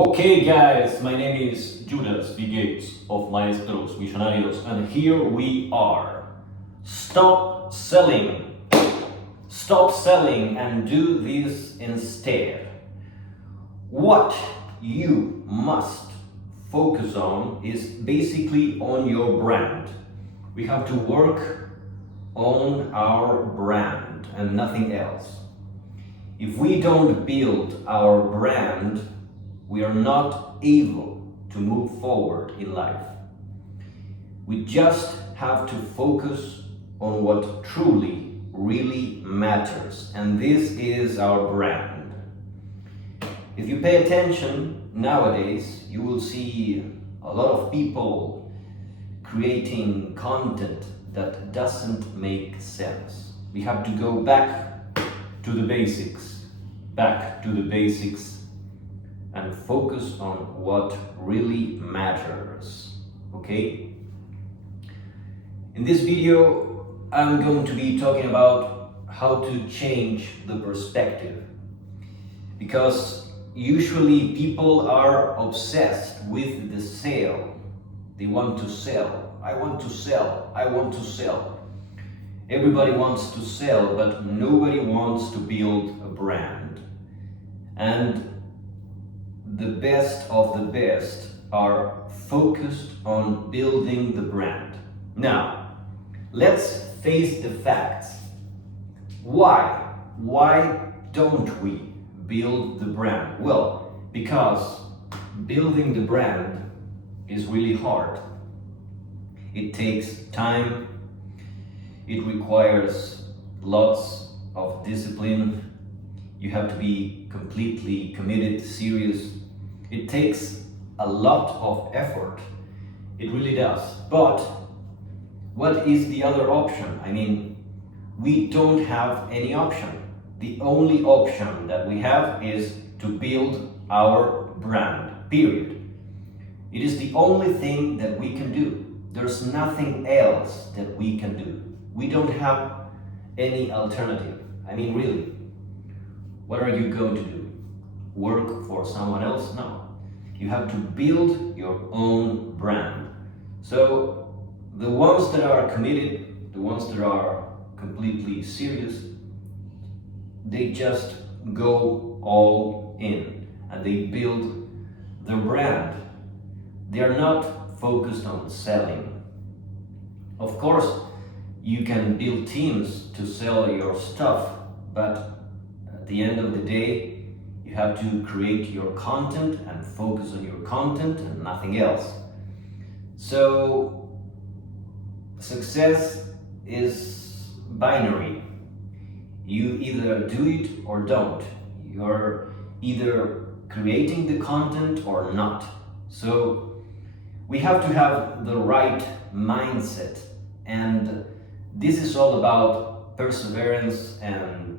Okay guys, my name is Judas Phi Gates of Maestros Millonarios and here we are. Stop selling. Stop selling and do this instead. What you must focus on is basically on your brand. We have to work on our brand and nothing else. If we don't build our brand, we are not able to move forward in life. We just have to focus on what truly, really matters, and this is our brand. If you pay attention nowadays, you will see a lot of people creating content that doesn't make sense. We have to go back to the basics, and focus on what really matters, okay? In this video, I'm going to be talking about how to change the perspective, because usually people are obsessed with the sale. They want to sell. I want to sell. I want to sell. Everybody wants to sell, but nobody wants to build a brand. And the best of the best are focused on building the brand. Now, let's face the facts. Why? Why don't we build the brand? Well, because building the brand is really hard. It takes time. It requires lots of discipline. You have to be completely committed, serious. It takes a lot of effort. It really does. But what is the other option? I mean, we don't have any option. The only option that we have is to build our brand, period. It is the only thing that we can do. There's nothing else that we can do. We don't have any alternative. I mean, really, what are you going to do? Work for someone else? No. You have to build your own brand. So the ones that are committed, the ones that are completely serious, they just go all in and they build their brand. They are not focused on selling. Of course, you can build teams to sell your stuff, but at the end of the day, you have to create your content and focus on your content and nothing else. So, success is binary. You either do it or don't. You're either creating the content or not. So, we have to have the right mindset, and this is all about perseverance, and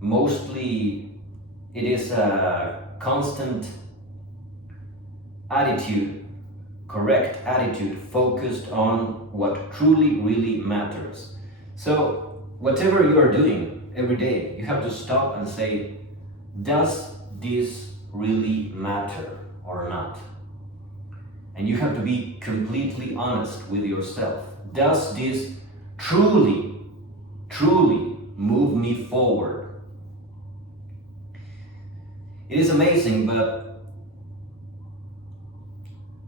mostly it is a constant attitude, correct attitude, focused on what truly, really matters. So whatever you are doing every day, you have to stop and say, does this really matter or not? And you have to be completely honest with yourself. Does this truly, truly move me forward? It is amazing, but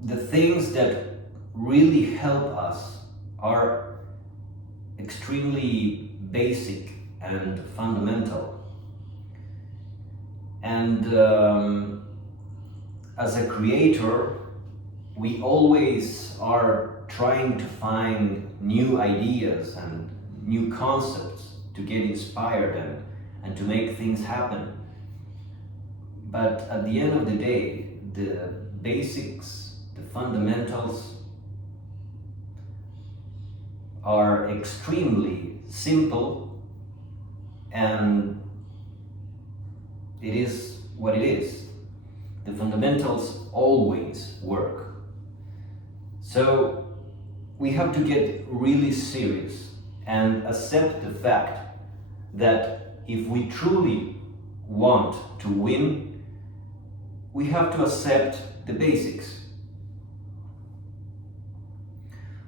the things that really help us are extremely basic and fundamental. And as a creator, we always are trying to find new ideas and new concepts to get inspired and to make things happen. But at the end of the day, the basics, the fundamentals are extremely simple, and it is what it is. The fundamentals always work. So we have to get really serious and accept the fact that if we truly want to win, we have to accept the basics.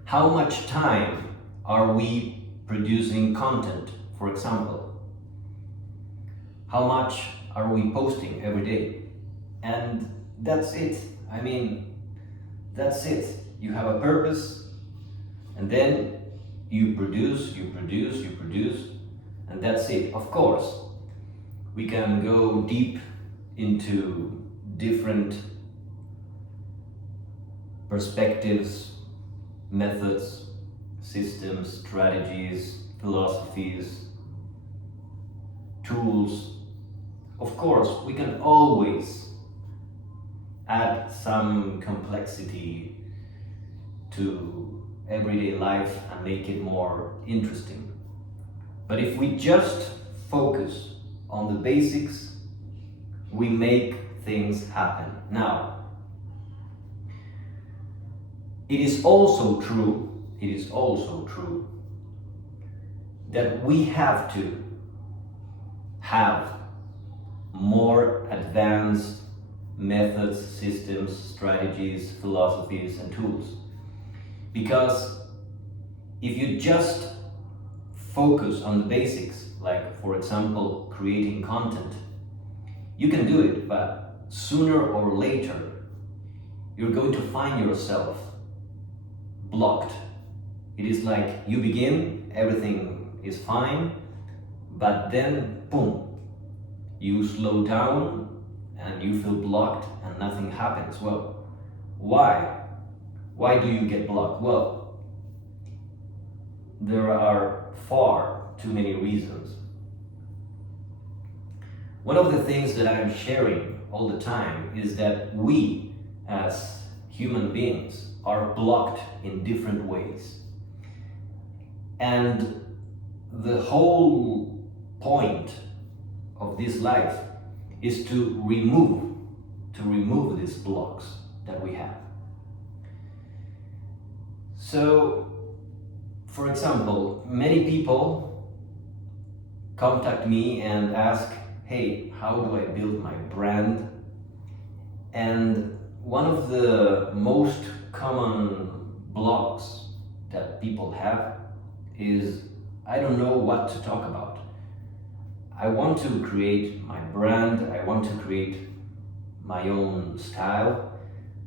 How much time are we producing content, for example? How much are we posting every day? And that's it. I mean, that's it. You have a purpose, and then you produce, and that's it. Of course, we can go deep into different perspectives, methods, systems, strategies, philosophies, tools. Of course, we can always add some complexity to everyday life and make it more interesting. But if we just focus on the basics, we make things happen. Now, it is also true that we have to have more advanced methods, systems, strategies, philosophies, and tools. Because if you just focus on the basics, like for example, creating content, you can do it, but sooner or later, you're going to find yourself blocked. It is like you begin, everything is fine, but then, boom, you slow down and you feel blocked and nothing happens. Well, why? Why do you get blocked? Well, there are far too many reasons. One of the things that I'm sharing all the time is that we, as human beings, are blocked in different ways. And the whole point of this life is to remove these blocks that we have. So, for example, many people contact me and ask, hey, how do I build my brand? And one of the most common blocks that people have is, I don't know what to talk about. I want to create my brand, I want to create my own style,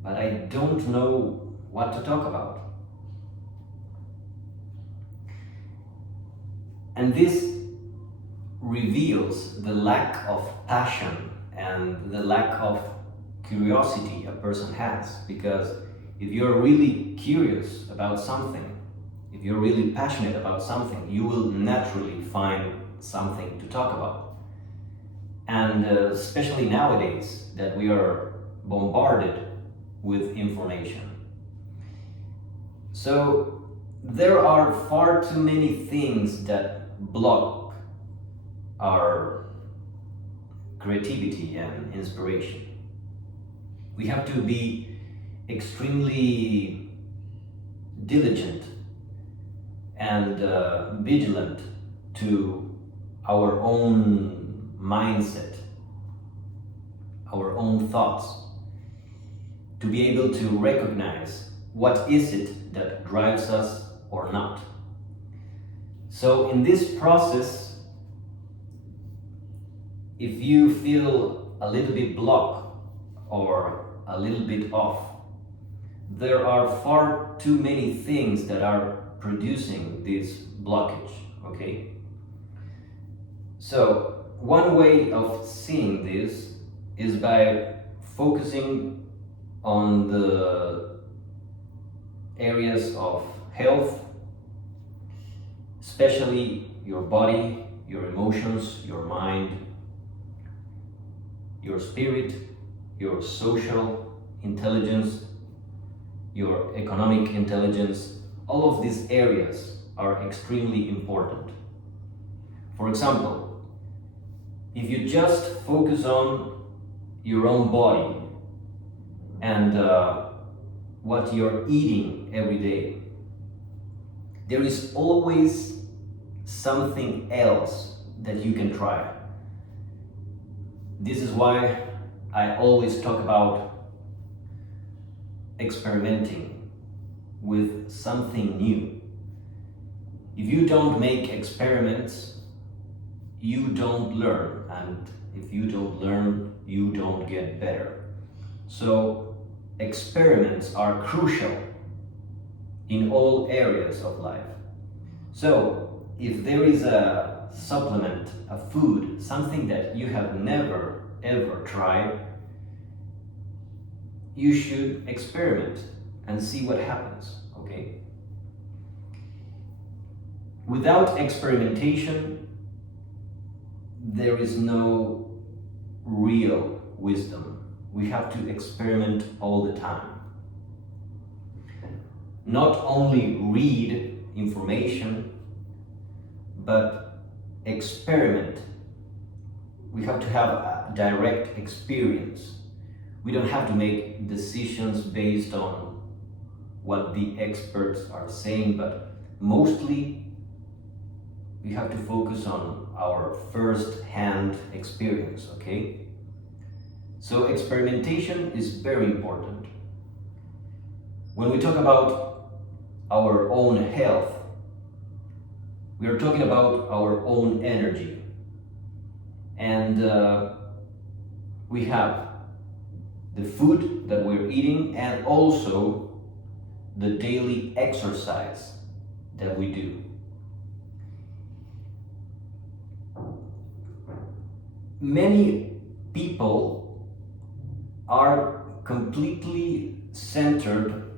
but I don't know what to talk about. And this reveals the lack of passion and the lack of curiosity a person has. Because if you're really curious about something, if you're really passionate about something, you will naturally find something to talk about. And especially nowadays that we are bombarded with information. So there are far too many things that block our creativity and inspiration. We have to be extremely diligent and vigilant to our own mindset, our own thoughts, to be able to recognize what is it that drives us or not. So in this process, if you feel a little bit blocked or a little bit off, there are far too many things that are producing this blockage, okay? So one way of seeing this is by focusing on the areas of health, especially your body, your emotions, your mind, your spirit, your social intelligence, your economic intelligence. All of these areas are extremely important. For example, if you just focus on your own body and what you're eating every day, there is always something else that you can try. This is why I always talk about experimenting with something new. If you don't make experiments, you don't learn, and if you don't learn, you don't get better. So experiments are crucial in all areas of life. So if there is a supplement, a food, something that you have never ever tried, you should experiment and see what happens, okay? Without experimentation, there is no real wisdom. We have to experiment all the time. Not only read information, but experiment. We have to have a direct experience. We don't have to make decisions based on what the experts are saying, but mostly we have to focus on our first-hand experience, okay? So experimentation is very important. When we talk about our own health, we are talking about our own energy. And we have the food that we're eating and also the daily exercise that we do. Many people are completely centered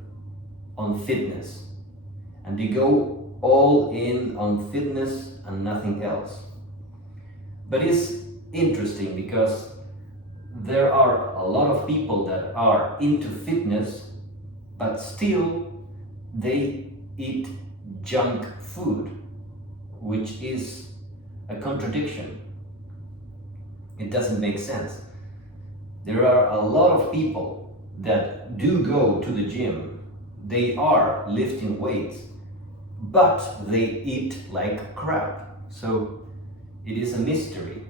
on fitness, and they go all in on fitness and nothing else. But it's interesting because there are a lot of people that are into fitness, but still they eat junk food, which is a contradiction. It doesn't make sense. There are a lot of people that do go to the gym, they are lifting weights, but they eat like crap. So it is a mystery.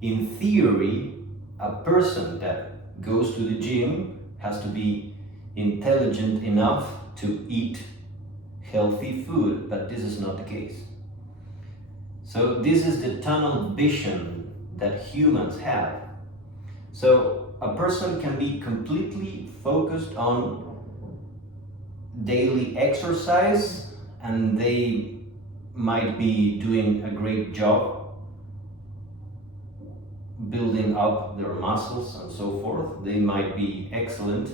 In theory, a person that goes to the gym has to be intelligent enough to eat healthy food, but this is not the case. So this is the tunnel vision that humans have. So a person can be completely focused on daily exercise and they might be doing a great job building up their muscles and so forth. They might be excellent,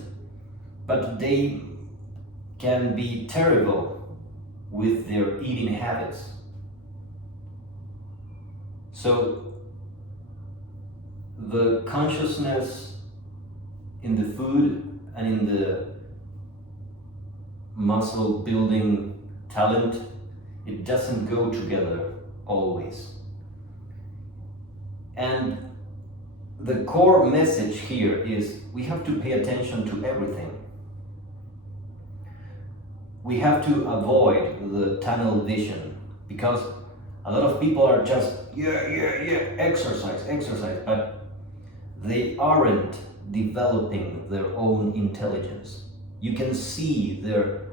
but they can be terrible with their eating habits. So the consciousness in the food and in the muscle building talent, it doesn't go together always. And the core message here is we have to pay attention to everything. We have to avoid the tunnel vision, because a lot of people are just exercise, but they aren't developing their own intelligence. You can see their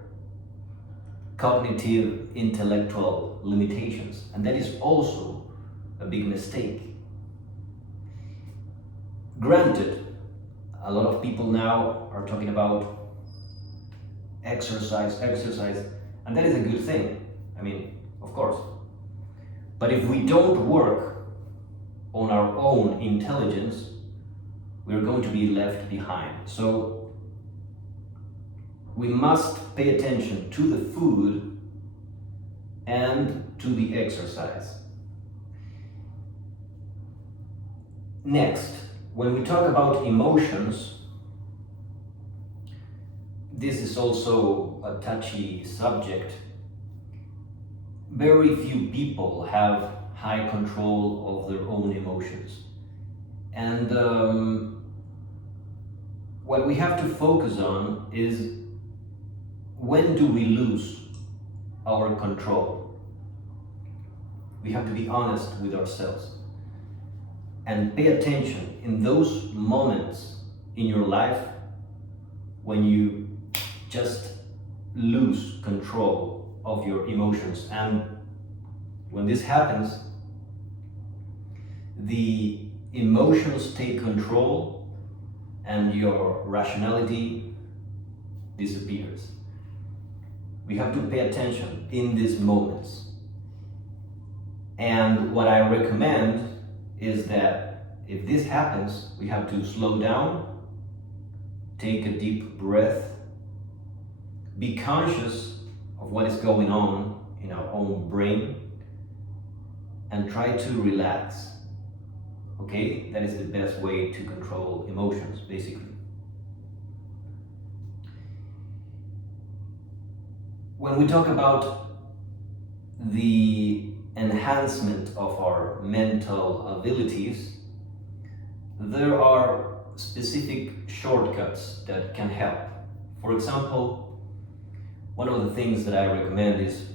cognitive, intellectual limitations, and that is also a big mistake. Granted, a lot of people now are talking about exercise, and that is a good thing. I mean, of course. But if we don't work on our own intelligence, we're going to be left behind. So we must pay attention to the food and to the exercise. Next, when we talk about emotions, this is also a touchy subject. Very few people have high control of their own emotions. And what we have to focus on is, when do we lose our control? We have to be honest with ourselves. and pay attention in those moments in your life when you just lose control of your emotions. And when this happens, the emotions take control and your rationality disappears. We have to pay attention in these moments. And what I recommend is that if this happens, we have to slow down, take a deep breath, be conscious of what is going on in our own brain, and try to relax. Okay? That is the best way to control emotions, basically. When we talk about the enhancement of our mental abilities, there are specific shortcuts that can help. For example, one of the things that I recommend is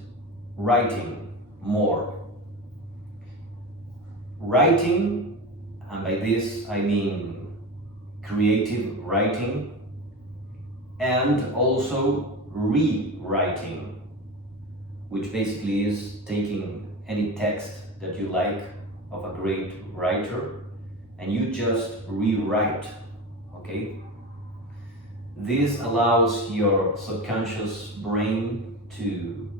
writing more. Writing, and by this I mean creative writing, and also rewriting, which basically is taking any text that you like of a great writer and you just rewrite, okay? This allows your subconscious brain to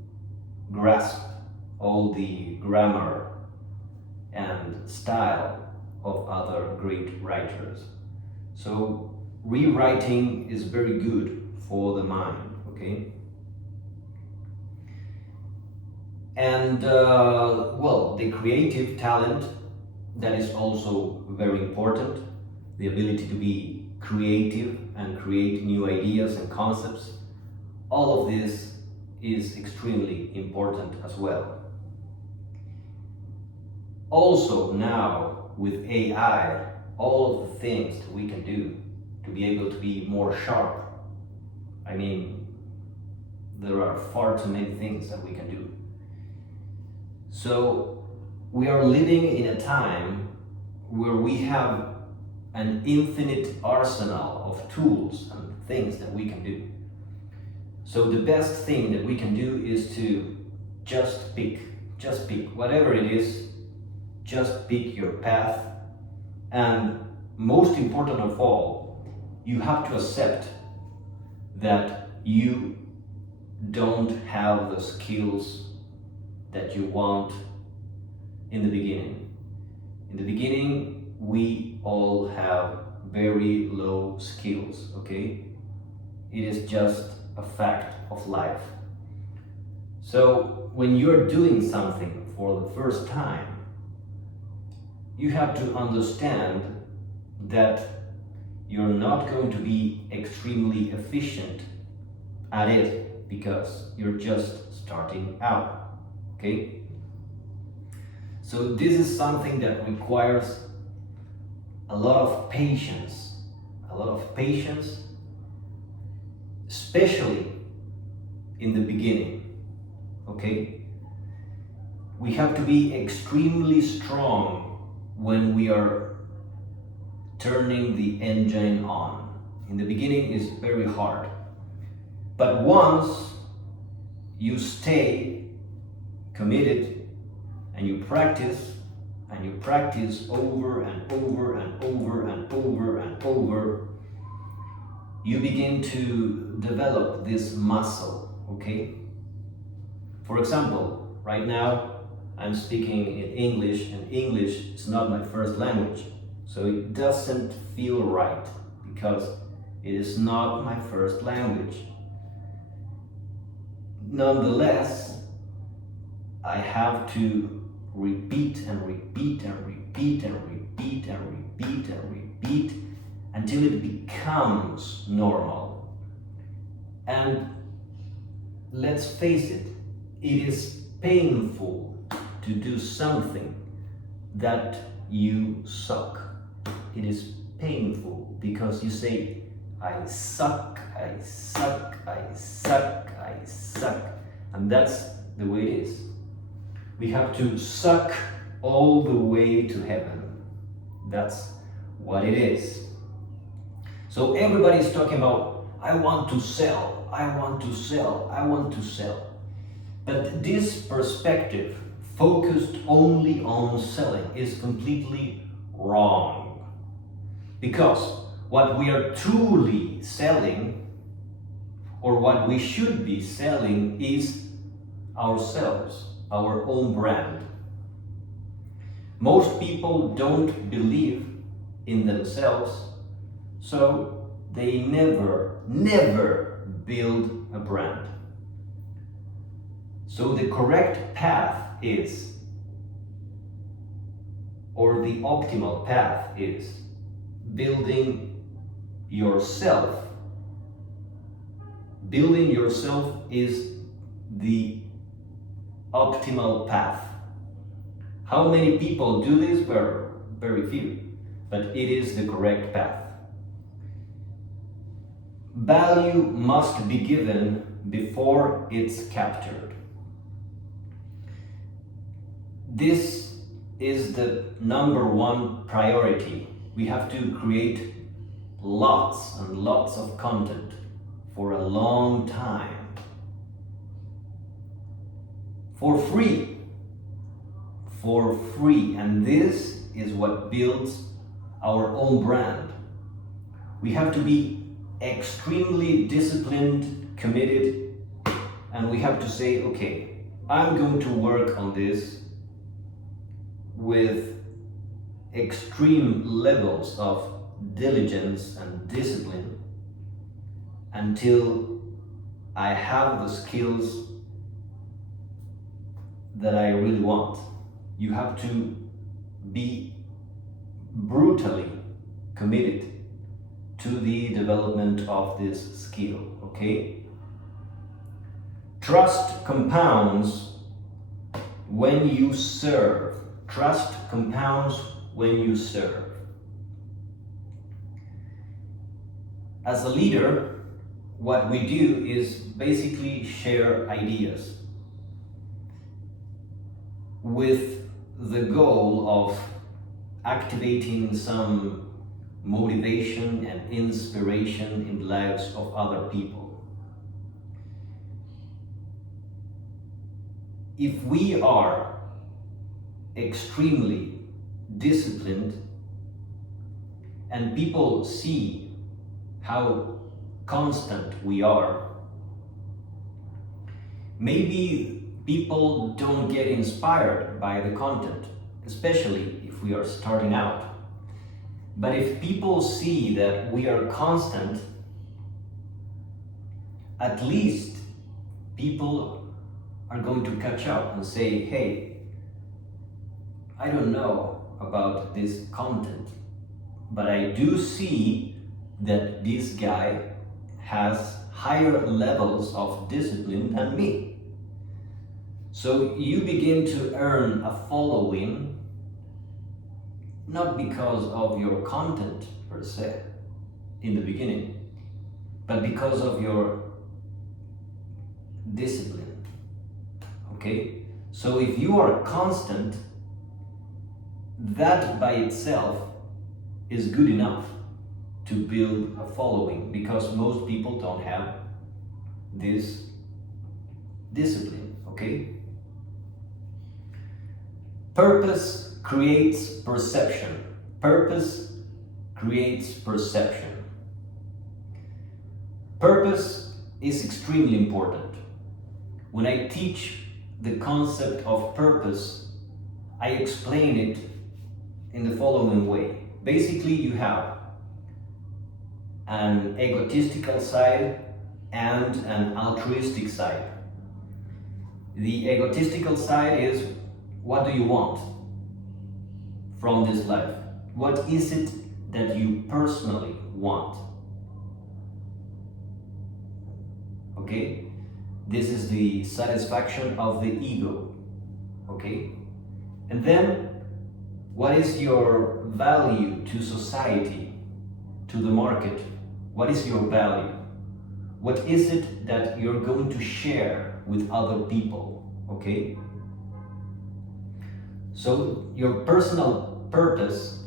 grasp all the grammar and style of other great writers. So rewriting is very good for the mind, okay? And well, the creative talent, that is also very important. The ability to be creative and create new ideas and concepts. All of this is extremely important as well. Also now with AI, all of the things that we can do to be able to be more sharp. I mean, there are far too many things that we can do. So we are living in a time where we have an infinite arsenal of tools and things that we can do. So the best thing that we can do is to just pick whatever it is, just pick your path. And most important of all, you have to accept that you don't have the skills that you want in the beginning. In the beginning, we all have very low skills, okay? It is just a fact of life. So when you're doing something for the first time, you have to understand that you're not going to be extremely efficient at it because you're just starting out. Okay? So this is something that requires a lot of patience, especially in the beginning. Okay? We have to be extremely strong when we are turning the engine on. In the beginning is very hard. But once you stay committed and you practice over and over and over and over and over, you begin to develop this muscle, okay? For example, right now I'm speaking in English, and English is not my first language, so it doesn't feel right because it is not my first language. Nonetheless, I have to repeat and repeat and repeat and repeat and repeat and repeat until it becomes normal. And let's face it, it is painful to do something that you suck. It is painful because you say, I suck, I suck, I suck, I suck. And that's the way it is. We have to suck all the way to heaven. That's what it is. So everybody's talking about, I want to sell, I want to sell, I want to sell. But this perspective, focused only on selling, is completely wrong. Because what we are truly selling, or what we should be selling, is ourselves, our own brand. Most people don't believe in themselves, so they never build a brand. So the correct path is, or the optimal path is, building yourself. Building yourself is the optimal path. How many people do this? Well, very few, but it is the correct path. Value must be given before it's captured. This is the number one priority. We have to create lots and lots of content for a long time. For free. For free. And this is what builds our own brand. We have to be extremely disciplined, committed, and we have to say, okay, I'm going to work on this with extreme levels of diligence and discipline until I have the skills that I really want. You have to be brutally committed to the development of this skill, okay? Trust compounds when you serve. Trust compounds when you serve. As a leader, what we do is basically share ideas with the goal of activating some motivation and inspiration in the lives of other people. If we are extremely disciplined and people see how constant we are, maybe people don't get inspired by the content, especially if we are starting out. But if people see that we are constant, at least people are going to catch up and say, hey, I don't know about this content, but I do see that this guy has higher levels of discipline than me. So you begin to earn a following, not because of your content per se in the beginning, but because of your discipline. Okay? So if you are constant, that by itself is good enough to build a following, because most people don't have this discipline. Okay? Purpose creates perception. Purpose creates perception. Purpose is extremely important. When I teach the concept of purpose, I explain it in the following way. Basically, you have an egotistical side and an altruistic side. The egotistical side is, what do you want from this life? What is it that you personally want? Okay? This is the satisfaction of the ego. Okay? And then, what is your value to society, to the market? What is your value? What is it that you're going to share with other people? Okay? So your personal purpose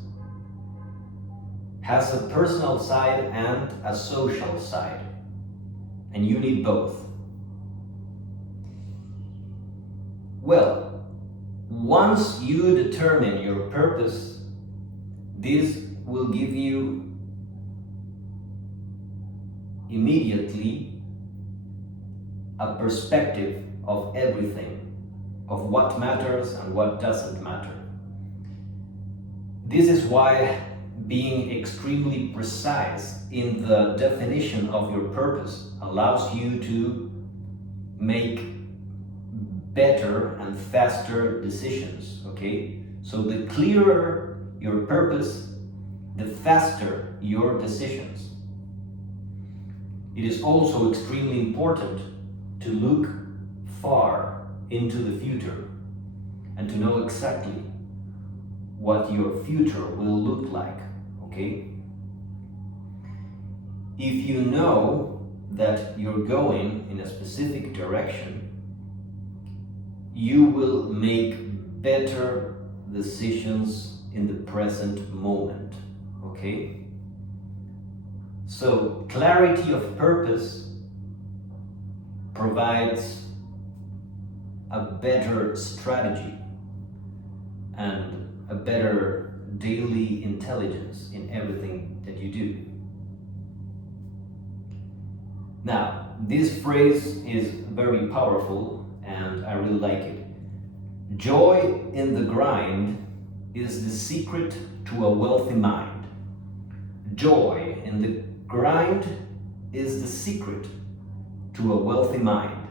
has a personal side and a social side, and you need both. Well, once you determine your purpose, this will give you immediately a perspective of everything, of what matters and what doesn't matter. This is why being extremely precise in the definition of your purpose allows you to make better and faster decisions, okay? So the clearer your purpose, the faster your decisions. It is also extremely important to look far into the future and to know exactly what your future will look like, okay? If you know that you're going in a specific direction, you will make better decisions in the present moment, okay? So clarity of purpose provides a better strategy and a better daily intelligence in everything that you do. Now, this phrase is very powerful and I really like it. Joy in the grind is the secret to a wealthy mind. Joy in the grind is the secret to a wealthy mind.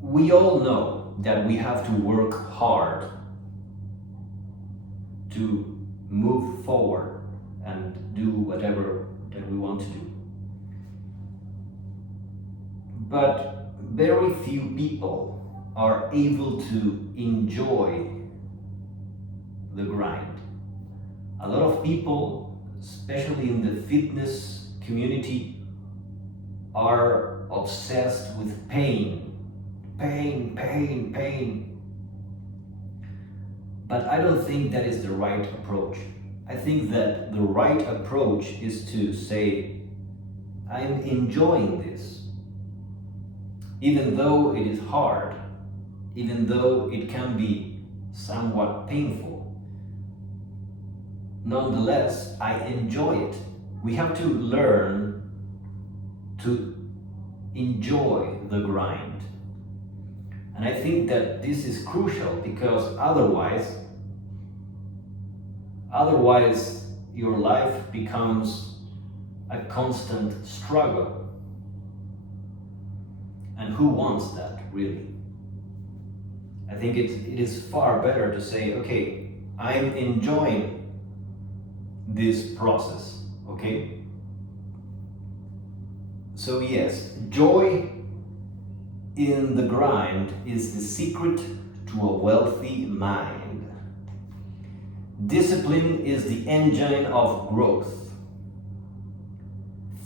We all know that we have to work hard to move forward and do whatever that we want to do. But very few people are able to enjoy the grind. A lot of people, especially in the fitness community, are obsessed with pain. But I don't think that is the right approach. I think that the right approach is to say, I'm enjoying this. Even though it is hard, even though it can be somewhat painful, nonetheless, I enjoy it. We have to learn to enjoy the grind. And I think that this is crucial because otherwise your life becomes a constant struggle. And who wants that, really? I think it is far better to say, okay, I'm enjoying this process, okay? So yes, joy in the grind is the secret to a wealthy mind. Discipline is the engine of growth.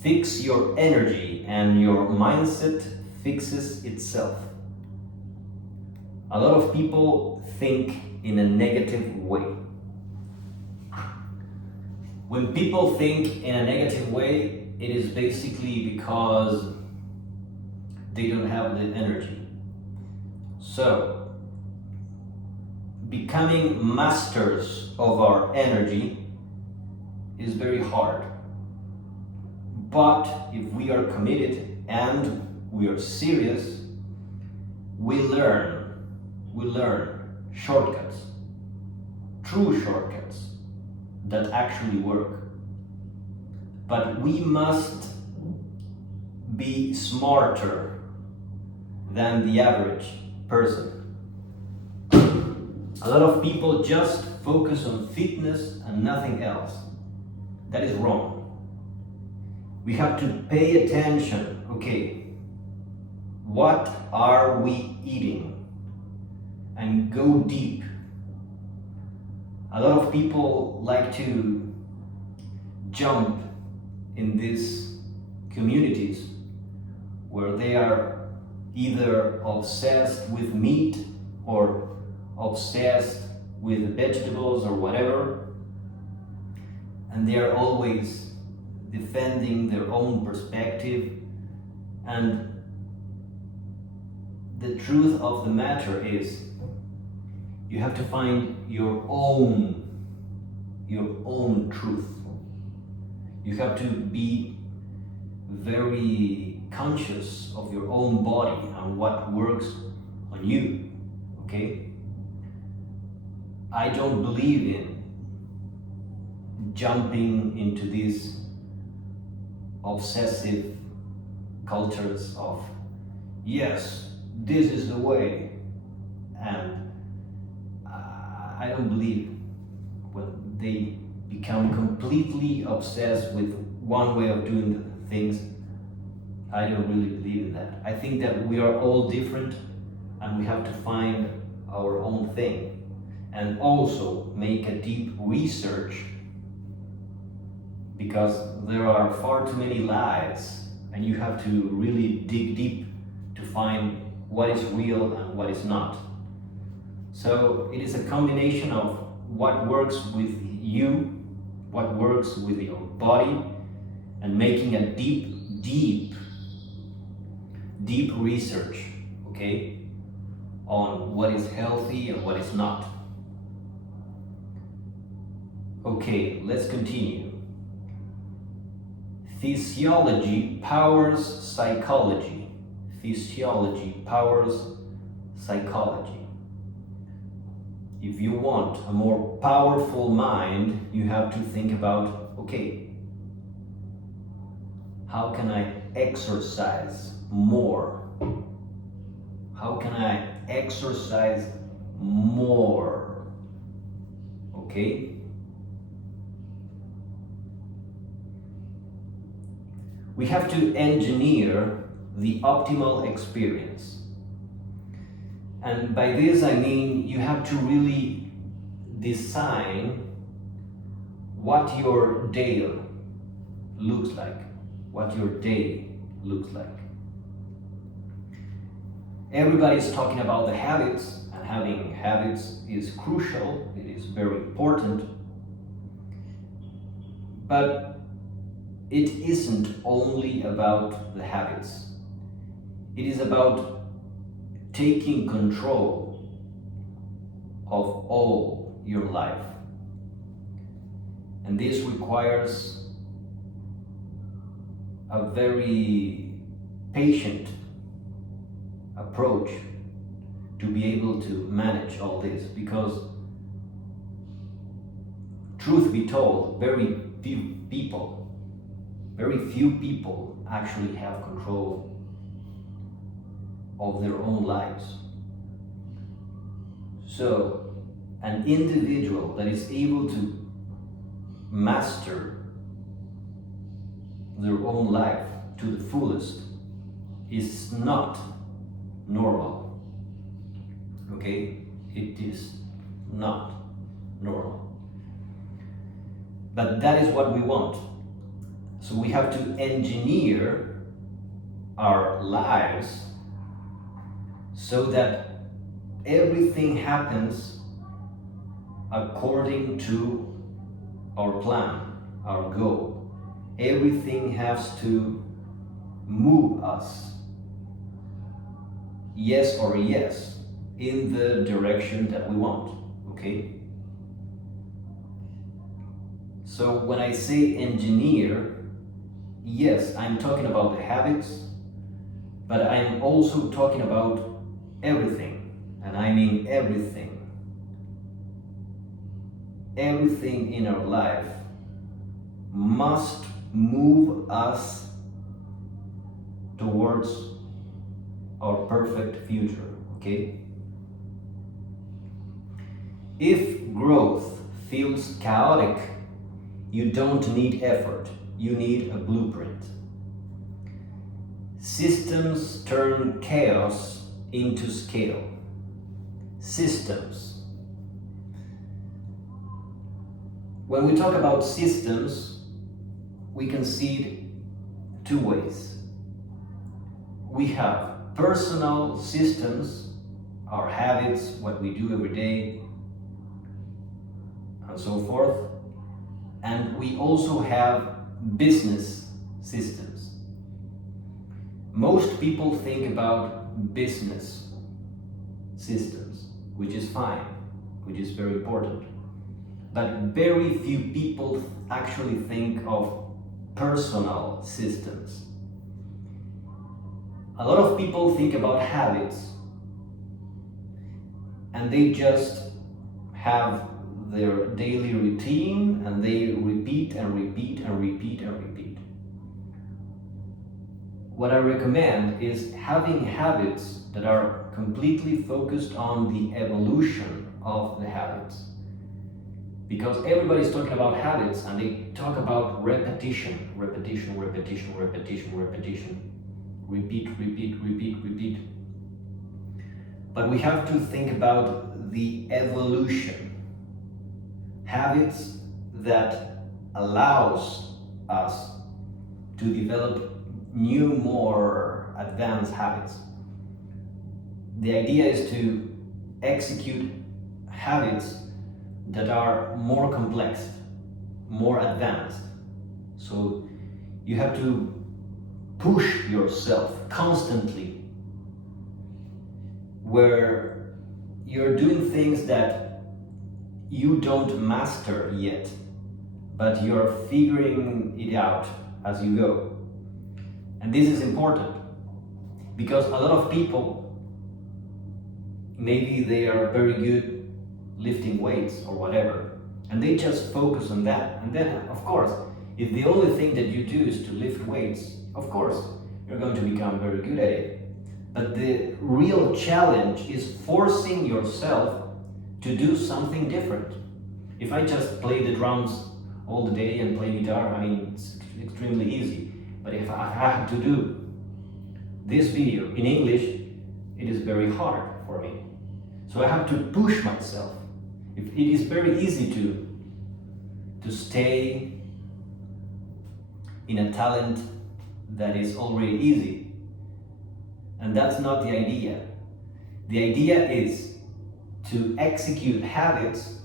Fix your energy and your mindset fixes itself. A lot of people think in a negative way. When people think in a negative way, it is basically because they don't have the energy. So, becoming masters of our energy is very hard. But if we are committed and we are serious, we learn shortcuts, true shortcuts that actually work. But we must be smarter than the average person. A lot of people just focus on fitness and nothing else. That is wrong. We have to pay attention, okay, what are we eating? And go deep. A lot of people like to jump in these communities where they are either obsessed with meat or obsessed with vegetables or whatever, and they are always defending their own perspective. And the truth of the matter is, you have to find your own truth. You have to be very conscious of your own body and what works on you, okay? I don't believe in jumping into these obsessive cultures of, yes, this is the way, and I don't believe when they become completely obsessed with one way of doing things. I don't really believe in that. I think that we are all different and we have to find our own thing, and also make a deep research, because there are far too many lies and you have to really dig deep to find what is real and what is not. So it is a combination of what works with you, what works with your body, and making a deep research, okay, on what is healthy and what is not. Okay, let's continue. Physiology powers psychology. Physiology powers psychology. If you want a more powerful mind, you have to think about, okay, how can I exercise more? How can I exercise more? Okay? We have to engineer the optimal experience. And by this I mean you have to really design what your day looks like. What your day looks like. Everybody's talking about the habits, and having habits is crucial, it is very important. But it isn't only about the habits. It is about taking control of all your life. And this requires a very patient approach to be able to manage all this, because truth be told, very few people actually have control of their own lives. So an individual that is able to master their own life to the fullest is not normal. Okay? It is not normal. But that is what we want. So we have to engineer our lives so that everything happens according to our plan, our goal. Everything has to move us, yes or yes, in the direction that we want, okay? So when I say engineer, yes, I'm talking about the habits, but I'm also talking about everything, and I mean everything. Everything in our life must move us towards our perfect future, okay? If growth feels chaotic, you don't need effort, you need a blueprint. Systems turn chaos into scale. Systems. When we talk about systems, we can see it two ways. We have personal systems, our habits, what we do every day, and so forth. and we also have business systems. Most people think about business systems, which is fine, which is very important. But very few people actually think of personal systems. A lot of people think about habits, and they just have their daily routine and they repeat and repeat and repeat and repeat. What I recommend is having habits that are completely focused on the evolution of the habits. Because everybody's talking about habits and they talk about repetition, repetition, repetition, repetition, repetition, repeat, repeat, repeat, repeat. But we have to think about the evolution. Habits that allows us to develop new, more advanced habits. The idea is to execute habits that are more complex, more advanced. So you have to push yourself constantly, where you're doing things that you don't master yet, but you're figuring it out as you go. And this is important because a lot of people, maybe they are very good lifting weights or whatever, and they just focus on that. And then, of course, if the only thing that you do is to lift weights, of course, you're going to become very good at it. But the real challenge is forcing yourself to do something different. If I just play the drums all the day and play guitar, I mean, it's extremely easy. But if I have to do this video in English, it is very hard for me. So I have to push myself. It is very easy to stay in a talent that is already easy. And that's not the idea. The idea is to execute habits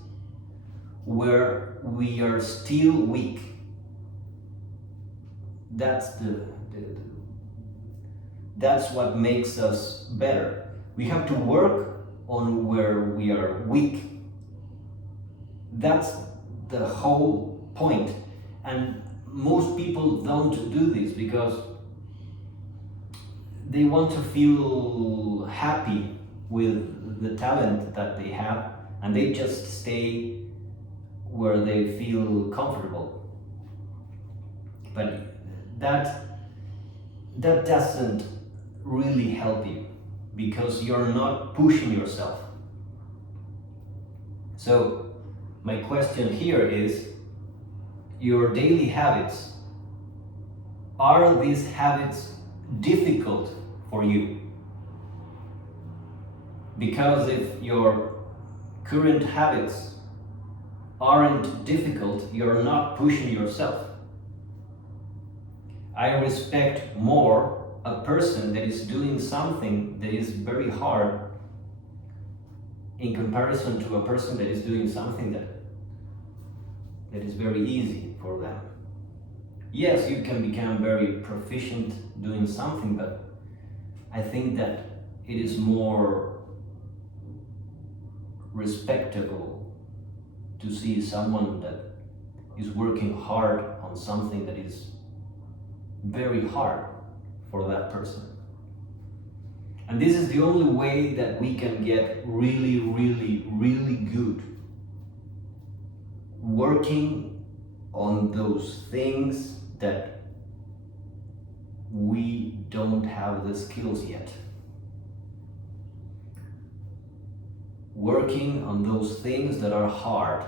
where we are still weak. That's what makes us better. We have to work on where we are weak. That's the whole point. And most people don't do this because they want to feel happy with the talent that they have, and they just stay where they feel comfortable. But that doesn't really help you because you're not pushing yourself. So my question here is, your daily habits, are these habits difficult for you? Because if your current habits aren't difficult, you're not pushing yourself. I respect more a person that is doing something that is very hard in comparison to a person that is doing something that is very easy for them. Yes, you can become very proficient doing something, but I think that it is more respectable to see someone that is working hard on something that is very hard for that person. And this is the only way that we can get really, really, really good. Working on those things that we don't have the skills yet. Working on those things that are hard.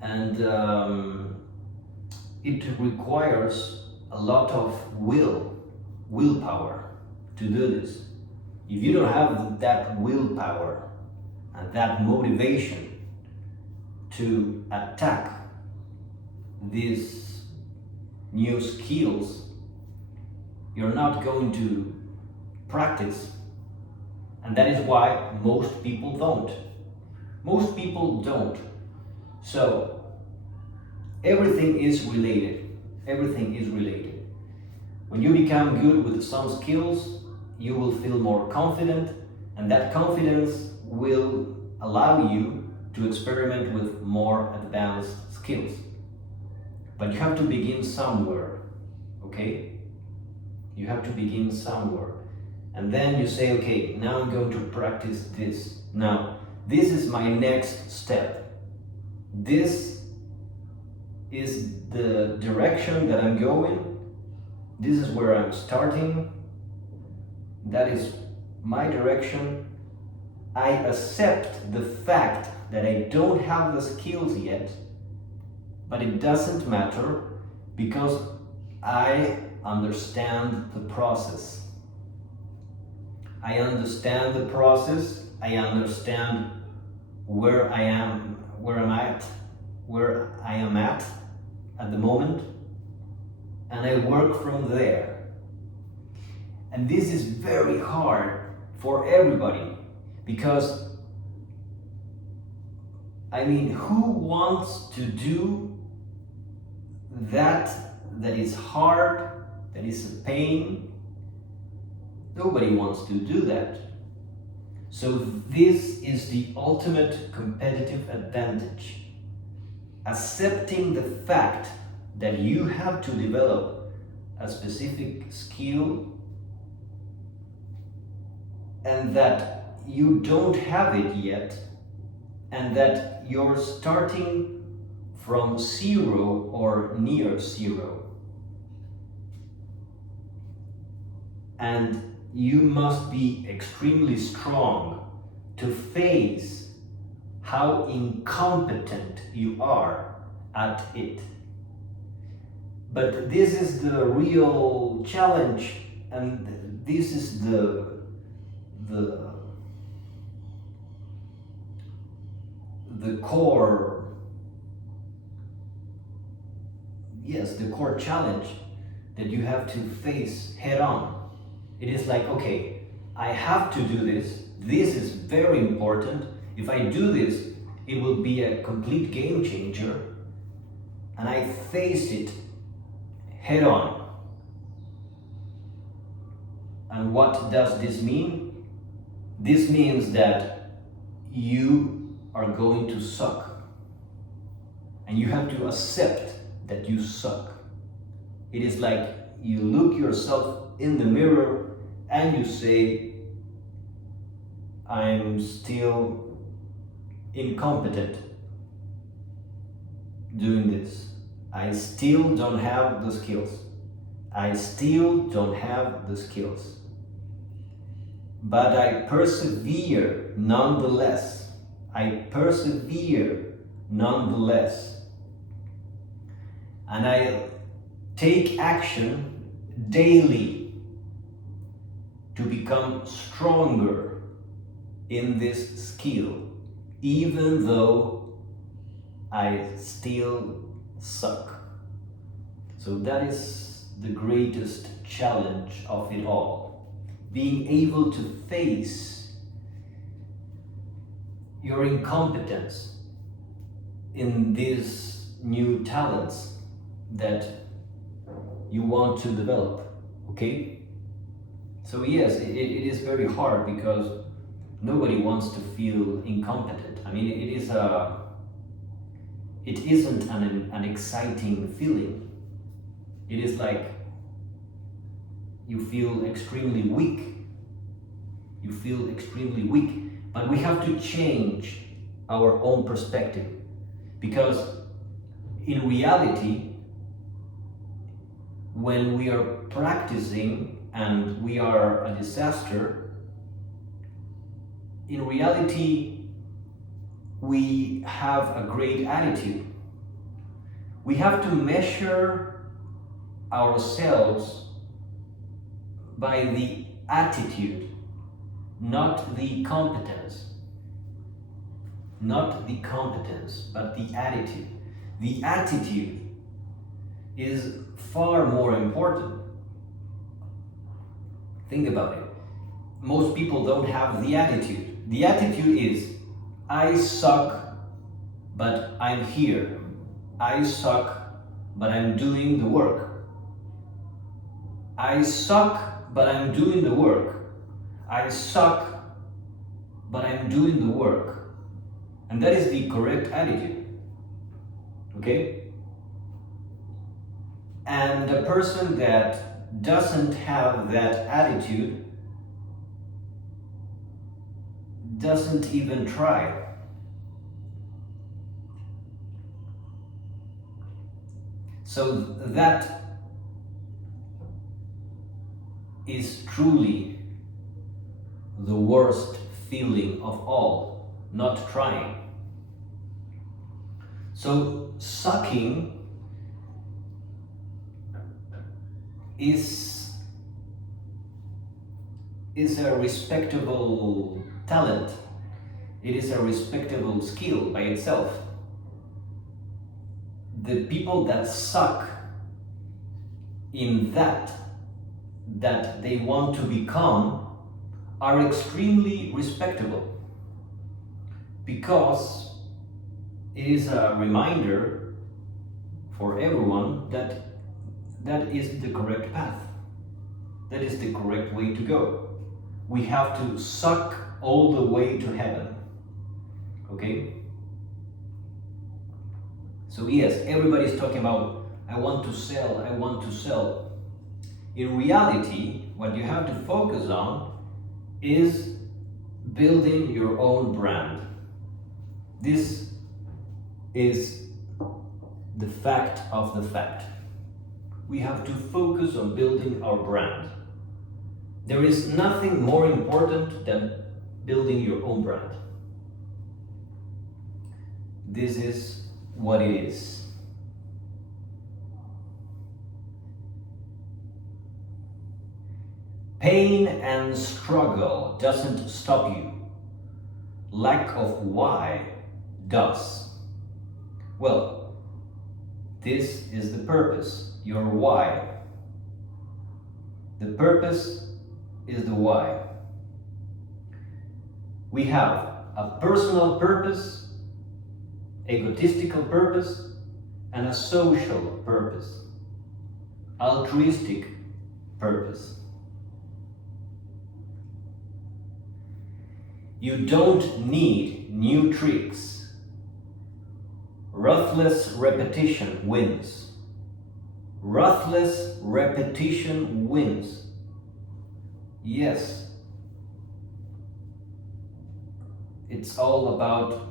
And it requires a lot of willpower to do this. If you don't have that willpower and that motivation to attack these new skills, you're not going to practice. And that is why most people don't. Most people don't. So everything is related. Everything is related. When you become good with some skills, you will feel more confident, and that confidence will allow you to experiment with more advanced skills. But you have to begin somewhere, okay? You have to begin somewhere. And then you say, okay, now I'm going to practice this. Now, this is my next step. This is the direction that I'm going. This is where I'm starting. That is my direction. I accept the fact that I don't have the skills yet, but it doesn't matter because I understand the process. I understand the process. I understand where I am at the moment, and I work from there. And this is very hard for everybody because, I mean, who wants to do that is hard, that is a pain? Nobody wants to do that. So this is the ultimate competitive advantage. Accepting the fact that you have to develop a specific skill and that you don't have it yet, and that you're starting from zero or near zero. And you must be extremely strong to face how incompetent you are at it. But this is the real challenge, and this is the core, yes, the core challenge that you have to face head on. It is like, okay, I have to do this. This is very important. If I do this, it will be a complete game changer. And I face it head on. And what does this mean? This means that you are going to suck. And you have to accept that you suck. It is like you look yourself in the mirror and you say, I'm still incompetent doing this. I still don't have the skills. I still don't have the skills. But I persevere nonetheless. I persevere nonetheless. And I take action daily to become stronger in this skill, even though I still suck. So that is the greatest challenge of it all. Being able to face your incompetence in these new talents that you want to develop, okay? So yes, it is very hard because nobody wants to feel incompetent. I mean, it isn't an exciting feeling. It is like you feel extremely weak. You feel extremely weak, but we have to change our own perspective, because in reality, when we are practicing and we are a disaster, in reality, we have a great attitude. We have to measure ourselves by the attitude, not the competence. Not the competence, but the attitude. The attitude is far more important. Think about it. Most people don't have the attitude. The attitude is, I suck, but I'm here. I suck, but I'm doing the work. I suck, but I'm doing the work. I suck, but I'm doing the work. And that is the correct attitude. Okay? And a person that doesn't have that attitude doesn't even try. So that is truly the worst feeling of all, not trying. So sucking is a respectable talent. It is a respectable skill by itself. The people that suck in that they want to become are extremely respectable, because it is a reminder for everyone that that is the correct path. That is the correct way to go. We have to suck all the way to heaven. Okay? So yes, everybody's talking about, I want to sell, I want to sell. In reality, what you have to focus on is building your own brand. This is the fact of the fact. We have to focus on building our brand. There is nothing more important than building your own brand. This is what it is. Pain and struggle doesn't stop you. Lack of why does. Well, this is the purpose, your why. The purpose is the why. We have a personal purpose, egotistical purpose, and a social purpose, altruistic purpose. You don't need new tricks. Ruthless repetition wins. Ruthless repetition wins. Yes. It's all about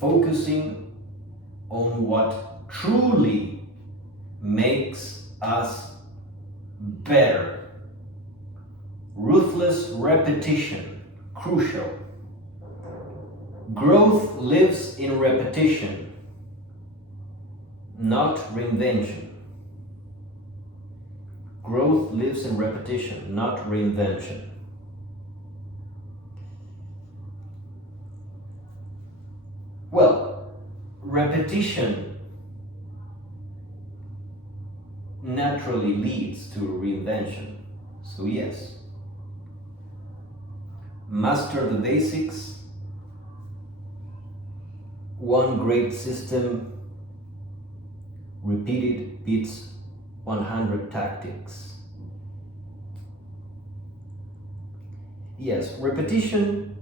focusing on what truly makes us better. Ruthless repetition, crucial. Growth lives in repetition, not reinvention. Growth lives in repetition, not reinvention. Well, repetition naturally leads to reinvention. So yes, master the basics. One great system repeated beats 100 tactics. Yes, repetition.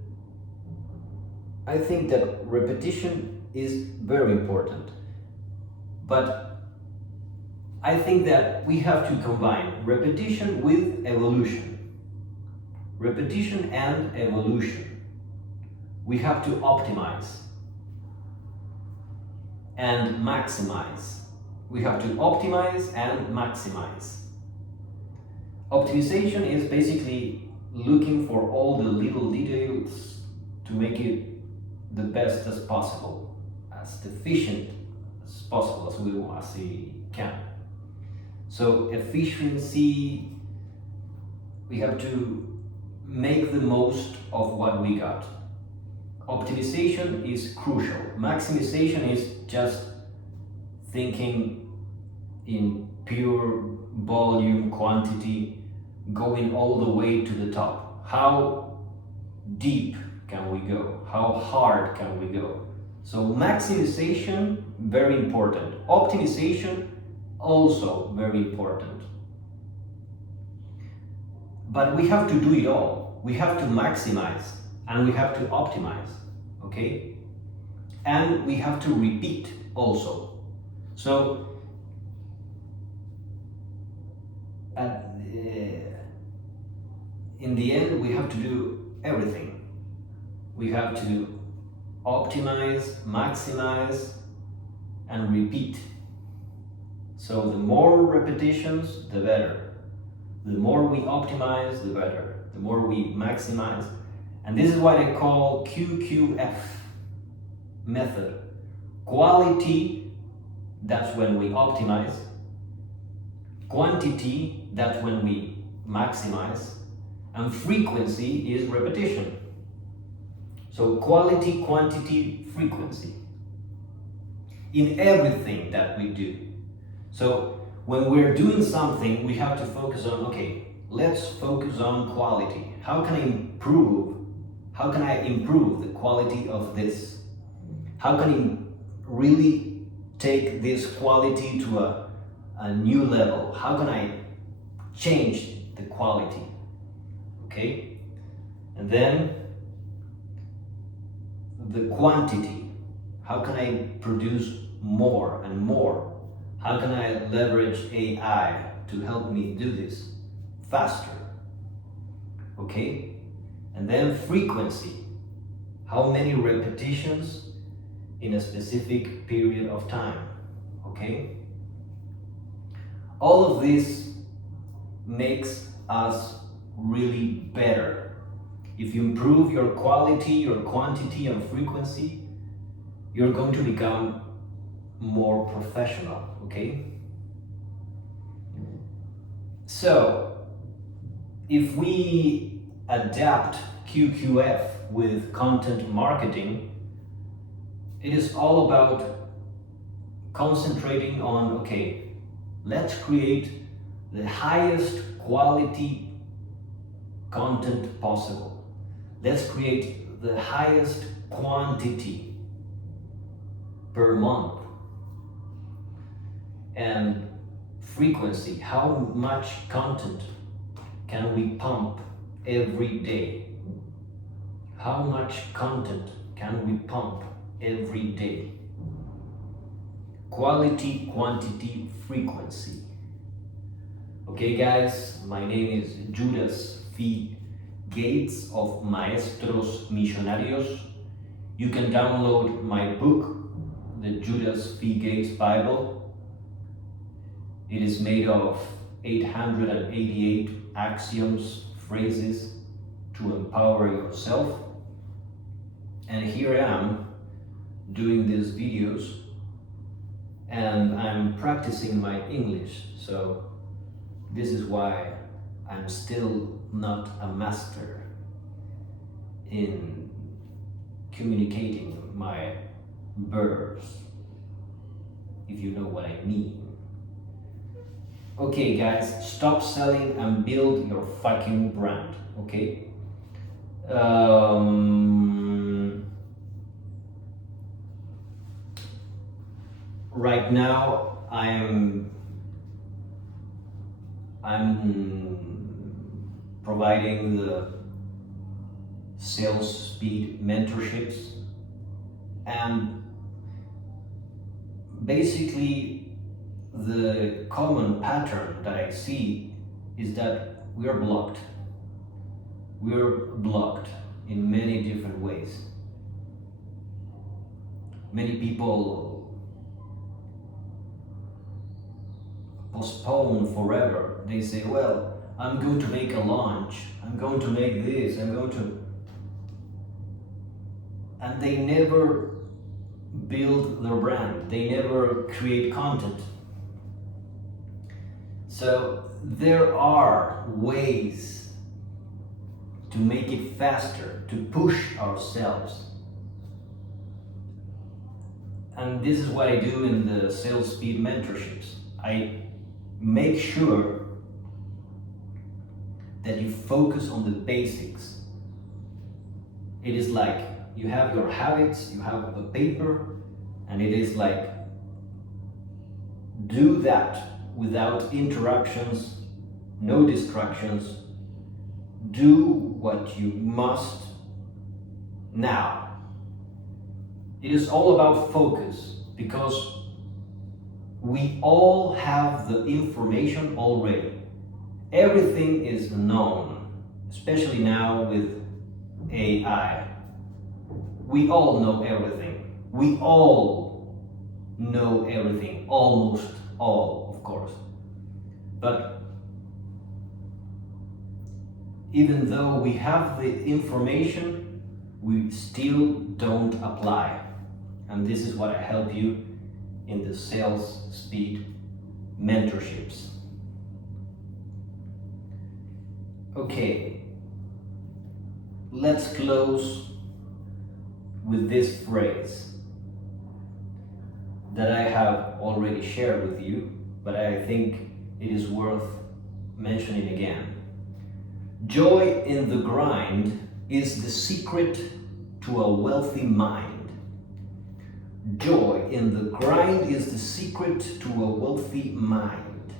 I think that repetition is very important, but I think that we have to combine repetition with evolution. Repetition and evolution. We have to optimize and maximize. We have to optimize and maximize. Optimization is basically looking for all the little details to make it the best as possible, as efficient as possible as we can. So efficiency, we have to make the most of what we got. Optimization is crucial. Maximization is just thinking in pure volume, quantity, going all the way to the top. How deep can we go? How hard can we go? So maximization, very important. Optimization, also very important. But we have to do it all. We have to maximize and we have to optimize, okay? And we have to repeat also. So in the end, we have to do everything. We have to optimize, maximize, and repeat. So the more repetitions, the better. The more we optimize, the better. The more we maximize. And this is what I call QQF method. Quality, that's when we optimize. Quantity, that's when we maximize. And frequency is repetition. So quality, quantity, frequency in everything that we do. So when we're doing something, we have to focus on, okay, let's focus on quality. How can I improve? How can I improve the quality of this? How can I really take this quality to a new level? How can I change the quality? Okay? And then the quantity. How can I produce more and more? How can I leverage AI to help me do this faster? Okay? And then frequency. How many repetitions in a specific period of time? Okay? All of this makes us really better. If you improve your quality, your quantity, and frequency, you're going to become more professional, okay? So, if we adapt QQF with content marketing, it is all about concentrating on, okay, let's create the highest quality content possible. Let's create the highest quantity per month. And frequency, how much content can we pump every day? How much content can we pump every day? Quality, quantity, frequency. Okay guys, my name is Judas Phi Gates of Maestros Millonarios. You can download my book, the Judas Phi Gates Bible. It is made of 888 axioms, phrases to empower yourself. And here I am doing these videos and I'm practicing my English. So this is why I'm still not a master in communicating my verbs, if you know what I mean. Okay guys, stop selling and build your fucking brand, okay? Right now I'm providing the sales speed mentorships, and basically the common pattern that I see is that we are blocked. We're blocked in many different ways. Many people postpone forever. They say, well, I'm going to make a launch, I'm going to make this, I'm going to... And they never build their brand, they never create content. So there are ways to make it faster, to push ourselves. And this is what I do in the sales speed mentorships. I make sure that you focus on the basics. It is like you have your habits, you have a paper, and it is like, do that without interruptions, no distractions. Do what you must now. It is all about focus, because we all have the information already. Everything is known, especially now with AI. We all know everything. We all know everything, almost all, of course. But even though we have the information, we still don't apply. And this is what I help you in the sales speed mentorships. Okay, let's close with this phrase that I have already shared with you, but I think it is worth mentioning again. Joy in the grind is the secret to a wealthy mind. Joy in the grind is the secret to a wealthy mind.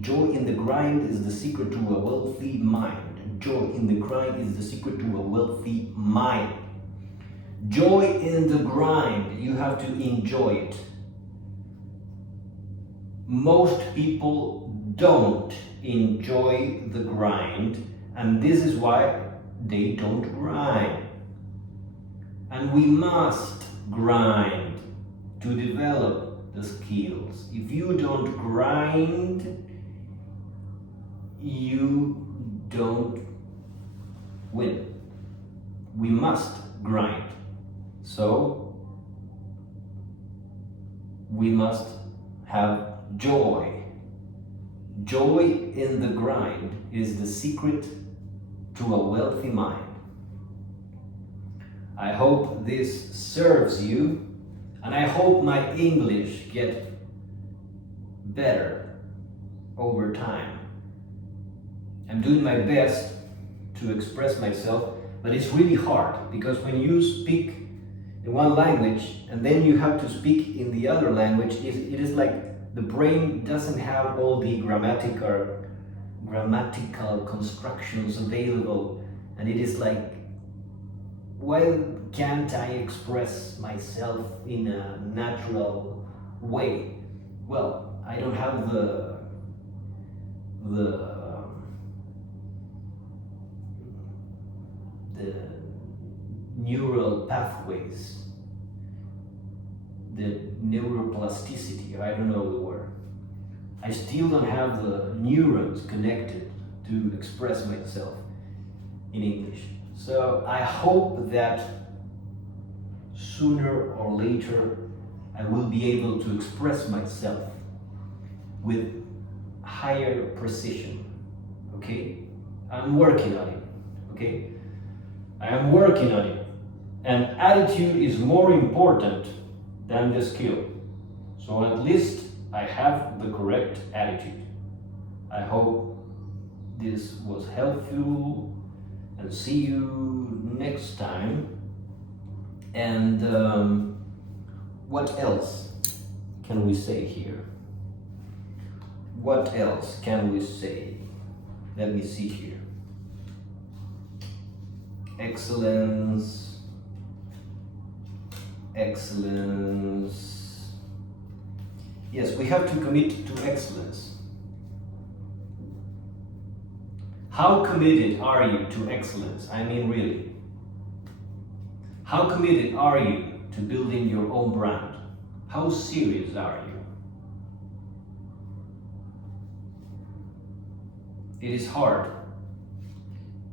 Joy in the grind is the secret to a wealthy mind. Joy in the grind is the secret to a wealthy mind. Joy in the grind, you have to enjoy it. Most people don't enjoy the grind, and this is why they don't grind. And we must grind to develop the skills. If you don't grind, you don't win. We must grind. So we must have joy. Joy in the grind is the secret to a wealthy mind. I hope this serves you, and I hope my English gets better over time. I'm doing my best to express myself, but it's really hard, because when you speak in one language and then you have to speak in the other language, it is like the brain doesn't have all the grammatical constructions available, and it is like, why can't I express myself in a natural way? Well, I don't have the neural pathways, the neuroplasticity, I don't know the word. I still don't have the neurons connected to express myself in English. So I hope that sooner or later I will be able to express myself with higher precision, okay? I'm working on it, okay? I am working on it. And attitude is more important than the skill. So at least I have the correct attitude. I hope this was helpful, and see you next time. And what else can we say here? What else can we say? Let me see here. Excellence. Excellence. Yes, we have to commit to excellence. How committed are you to excellence? I mean, really. How committed are you to building your own brand? How serious are you? It is hard.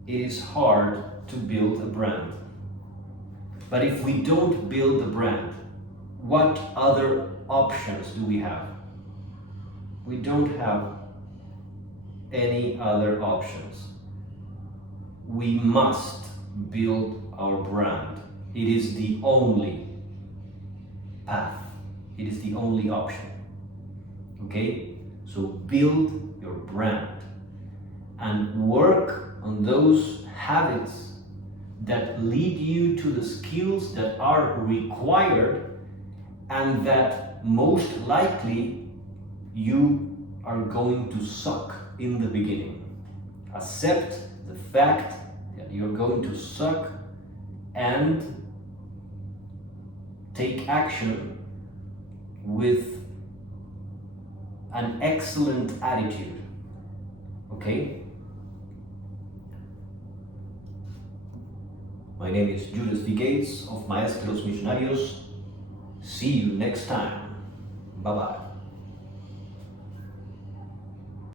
It is hard to build a brand. But if we don't build a brand, what other options do we have? We don't have any other options. We must build our brand. It is the only path. It is the only option. Okay? So build your brand and work on those habits that lead you to the skills that are required and that most likely you are going to suck in the beginning. Accept the fact that you're going to suck and take action with an excellent attitude. Okay? My name is Judas Phi Gates of Maestros Missionarios. See you next time. Bye bye.